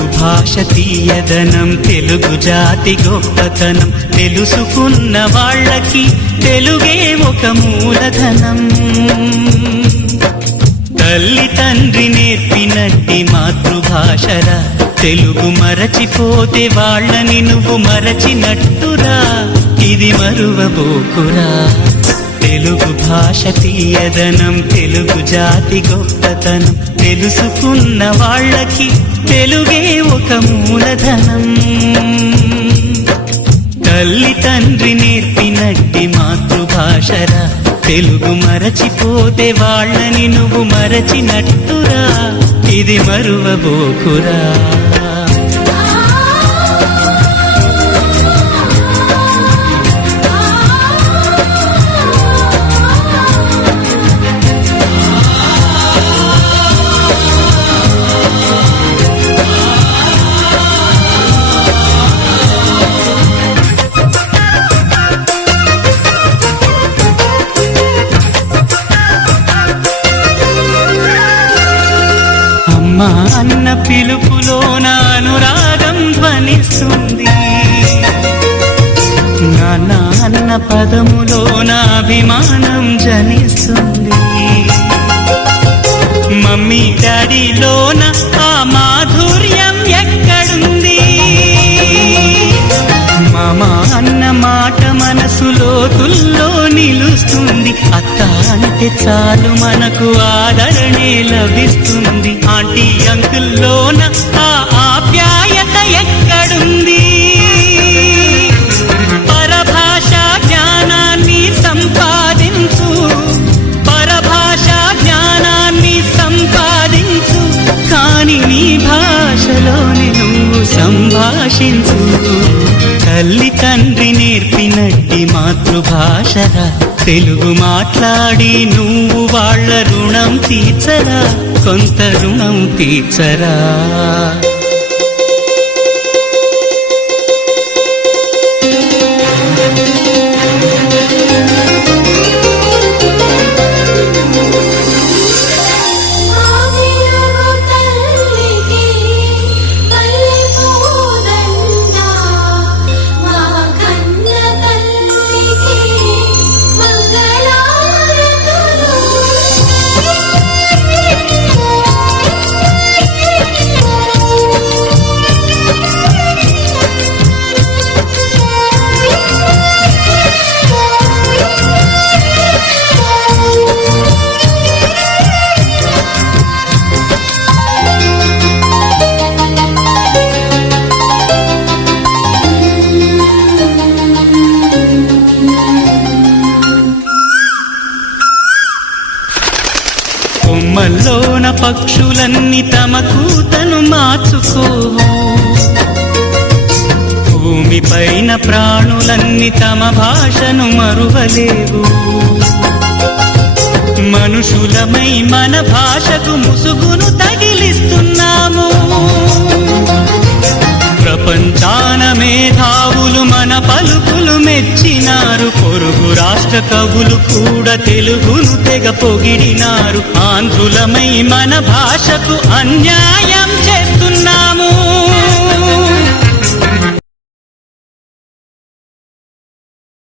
తెలుగు భాష తీయదనం, తెలుగు జాతి గొప్పతనం, తెలుసుకున్న వాళ్ళకి తెలుగే ఒక మూలధనం. తల్లి తండ్రి నేర్పినట్టి మాతృభాషరా, తెలుగు మరచిపోతే వాళ్ళని నువ్వు మరచినట్టురా, ఇది మరువబోకురా. తెలుగు భాష తీయదనం, తెలుగు జాతి గొప్పతనం, తెలుసుకున్న వాళ్ళకి తెలుగే ఒక మూలధనం. తల్లి తండ్రి నేర్పినట్టి మాతృభాషరా, తెలుగు మరచిపోతే వాళ్ళని నువ్వు మరచినట్టురా, ఇది మరువబోకురా. అమ్మ అన్న పిలుపులోన అనురాగం ధ్వనిస్తుంది, నాన్న అన్న పదములోన అభిమానం జనిస్తుంది. మమ్మీ డాడీలోన ఆ మాధుర్యం ఎక్కడుంది? మామ అన్న మాట మనసులో తుల్లో నిలుస్తుంది. అత్త అంటే చాలు మనకు ఆదరణే లభిస్తుంది. ఆంటీ అంకుల్లోన ఆ ఆప్యాయత ఎక్కడుంది? పరభాషా జ్ఞానాన్ని సంపాదించు, పరభాషా జ్ఞానాన్ని సంపాదించు, కాని నీ భాషలోని నువ్వు సంభాషించు. తల్లి తండ్రి నేర్పినట్టి మాతృభాషరా, తెలుగు మాట్లాడి నువ్వు వాళ్ళ రుణం తీర్చరా, కొంత రుణం తీర్చరా. కొమ్మల్లోన పక్షులన్నీ తమ కూతను మార్చుకోవు, భూమిపైన ప్రాణులన్నీ తమ భాషను మరువలేవు. మనుషులమై మన భాషకు ముసుగును తగిలిస్తున్నాము. ప్రపంచాన మేధావులు మన పలుకులు మెచ్చినారు, పొరుగు రాష్ట్ర కవులు కూడా తెలుగును తెగ పొగిడినారు. ఆంధ్రులమై మన భాషకు అన్యాయం చేస్తున్నారు.